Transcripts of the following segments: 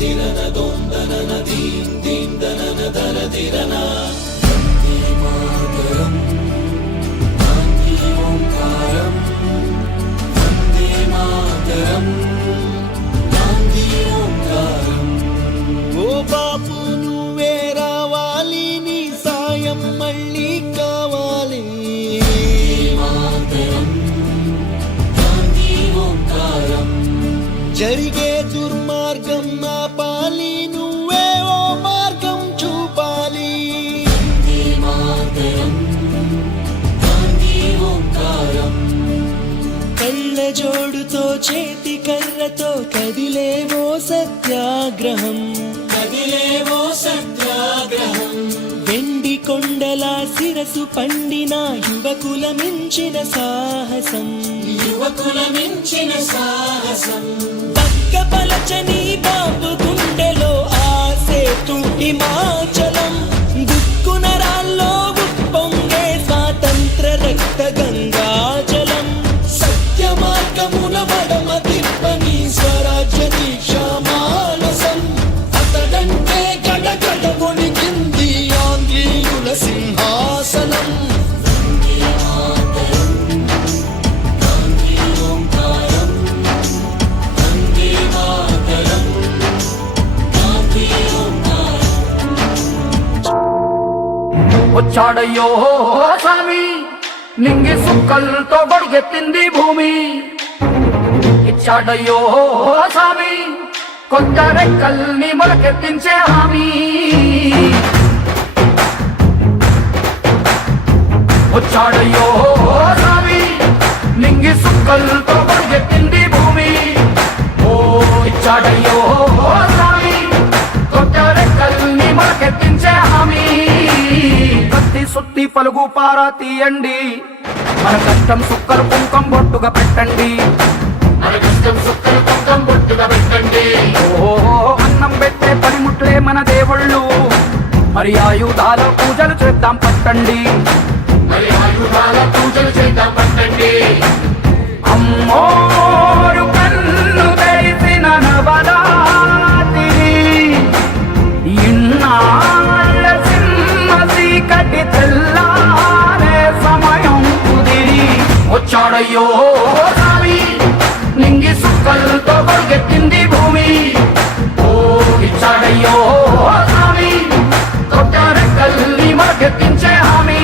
దిరన దొందన దీం దీం దనన దర దిరన వందే మాతరం గాంధీ ఓంకారం వందే మాతరం గాంధీ ఓంకారం. ఓ బాపు నువ్వే రావాలి, నీ సాయం మళ్ళీ కావాలి. మాతరం గాంధీ ఓంకారం. జరిగే దుర్మార్గం ఆపాలి, నువ్వే ఓ మార్గం చూపాలి. మాతరం గాంధీ ఓంకారం. కళ్ళ జోడుతో చేతి కర్రతో కదిలేవో సత్యాగ్రహం, కదిలేవో సత్యాగ్రహం. వెండి కొండల శిరసు పండిన యువకుల మించిన సాహసం, యువకుల మించిన సాహసం. పక్కపలచని బాబు గుండెలో ఆసేతు హిమాచలం, దుక్కునరాల్లో ఉప్పొంగే స్వాతంత్ర రక్త గంగాజలం. సత్య మార్గముల వడమ తిప్పని స్వరాజ్య దీక్ష మానసం. అతడంటే గడగడ వణికింది ఆంగ్లేయుల సింహాసనం. వచ్చాడయ్యో స్వామి, నింగి సుక్కలతో గొడిగెత్తింది భూమి. ఇచ్చాడయ్యో స్వామి, కొత్త రెక్కల్ని మొలకెత్తించే హామీ. వచ్చాడయ్యో స్వామి, నింగి సుక్కలతో గొడిగెత్తింది భూమి. ఓ ఇచ్చాడయ్యో స్వామి, కొత్త రెక్కల్ని మొలకెత్తించే హామీ. కత్తి సుత్తి పలుగు పారా తీయండి, మన కష్టం సుక్కలు కుంకం బొట్టుగా పెట్టండి. మన కష్టం సుక్కలు కుంకం బొట్టుగా పెట్టండి. ఓ అన్నం పెట్టే పనిముట్లే మన దేవుళ్ళు, మరి ఆయుధాల పూజలు చేద్దాం పట్టండి. మరి ఆయుధాల పూజలు చేద్దాం పట్టండి. అమ్మోరు కన్ను తెరిసిన నవరాత్రి, ఇన్నాళ్ళ సింహ చీకటి తెల్లారే సమయం కుదిరి. వచ్చాడయ్యో స్వామి, నింగి సుక్కలతో గొడిగెత్తింది భూమి. ఓ ఇచ్చాడయ్యో స్వామి, కొత్త రెక్కల్ని మొలకెత్తించే హామీ.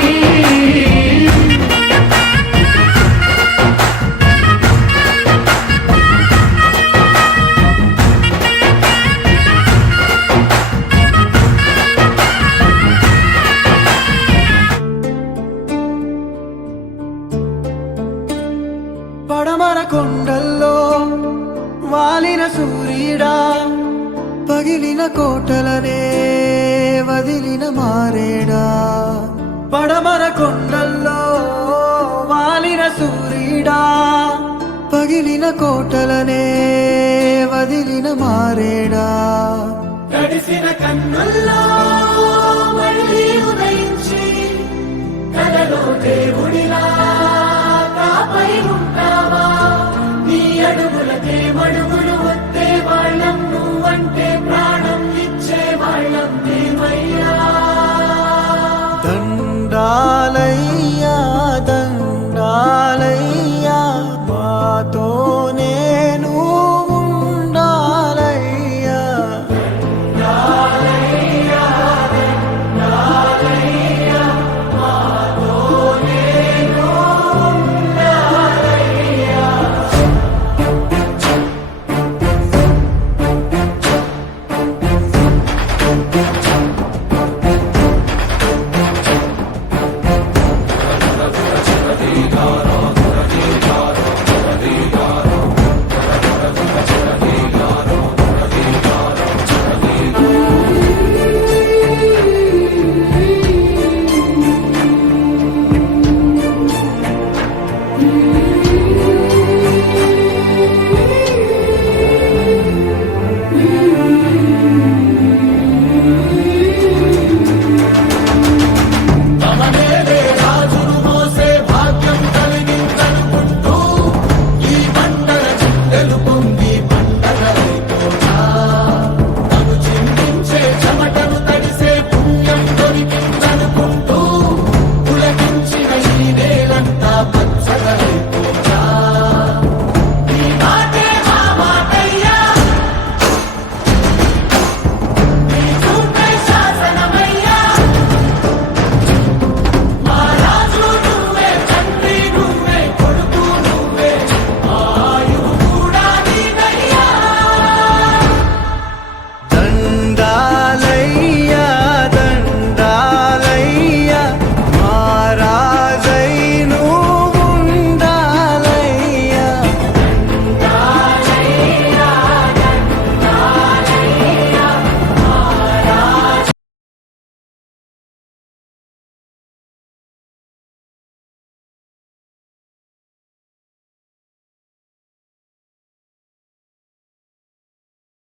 పడమర కొండల్లో వాలిన సూర్యుడా, పగిలిన కోటలనే వదిలిన మారేడా. పడమర కొండల్లో వాలిన సూర్యుడా, పగిలిన కోటలనే వదిలిన మారేడా. తడిసిన కన్నుల్లో మళ్ళీ ఉదయించి కలలో దేవుడిలా కాపై ఉంటావా. నీ అడుగులకే మడుగు